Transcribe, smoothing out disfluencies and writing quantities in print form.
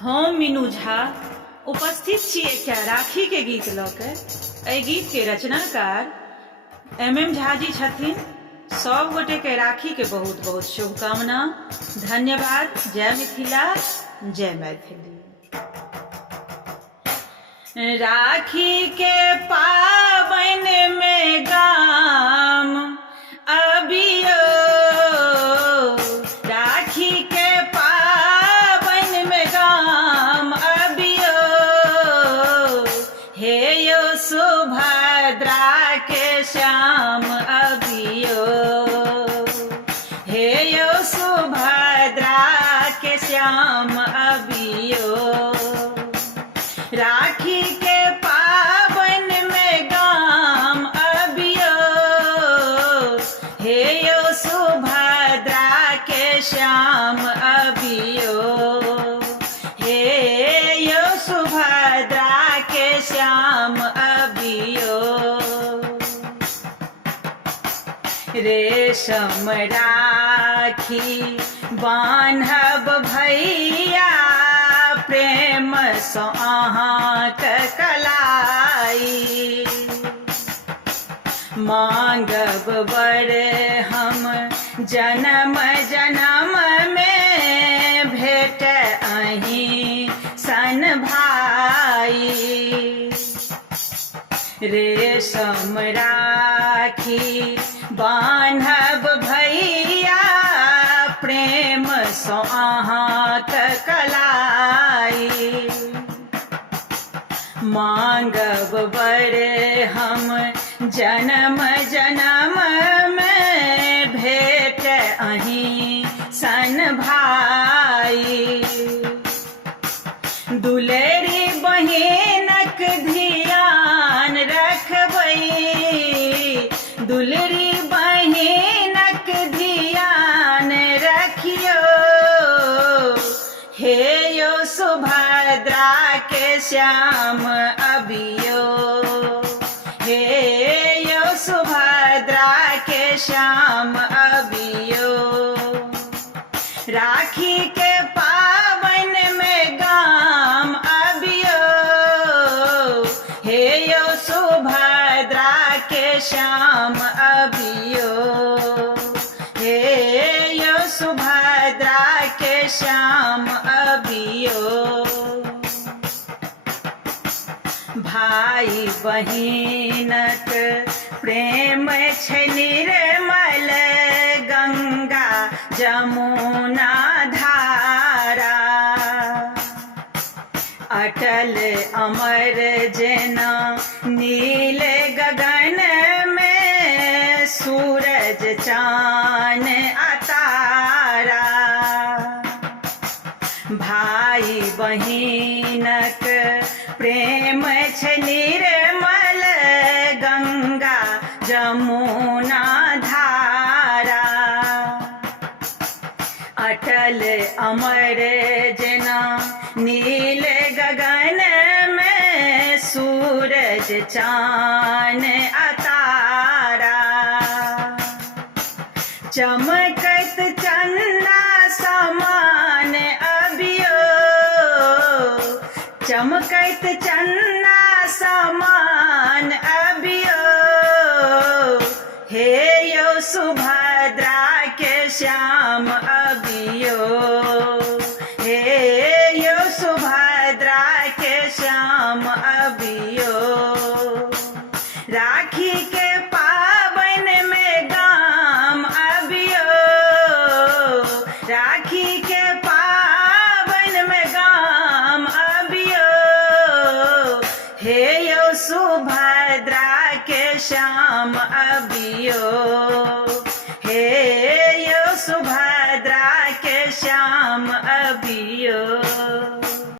हम मीनू झा उपस्थित छियै क्या राखी के गीत लऽ के। एहि गीत के रचनाकार MM झा जी छथिन। सब गोटे के राखी के बहुत बहुत शुभकामना। धन्यवाद। जय मिथिला, जय मैथिली। राखी के पाबन में गाम अबियो, राखी के पाबन में गाम अबियो, हे यो सुभद्रा के श्याम अबियो, हे यो सुभद्रा के श्याम अबियो। राखी के पाबन में गाम अबियो, हे यो सुभद्रा के श्याम अबियो, हे यो सुभद्रा के श्याम अबियो। रेशम राखी बान्हब भैया, प्रेम सँ अहाँक कलाई, मांगब वर हम जन्म जन्म में, भेट अहीं सन भाई। रेशम राखी बान्हब भैया, प्रेम सँ अहाँक कलाई, मांगब वर हम जन्म जन्म में, भेट अहीं सन भाई। दुलेरी बहिनक धियान रखबै, दुलेरी बहिनक धियान रखियो, हे यो सुभद्रा के श्याम अबियो, हे यो सुभद्रा के श्याम अबियो। राखी के पाबन में गाम अबियो, हे यो सुभद्रा के श्याम अबियो, हे यो सुभद्रा के श्याम अबियो। भाई बहिनक प्रेम छै निर्मल, गंगा जमुना धारा, अटल अमर जेना नील गगन में, सूरज चान आ तारा। भाई बहिनक प्रेम छै निर्मल, गंगा जमुना धारा, अटल अमर जेना नील गगन में, सूरज चान आ तारा। चमकत चंदा समान अबियो, चमकत चंदा समान अबियो, हे यो सुभद्रा के श्याम अबियो, हे यो सुभद्रा के श्याम अबियो। राखी के पाबन में गाम अबियो, राखी के पाबन में गाम अबियो, हे यो सुभद्रा के श्याम अबियो।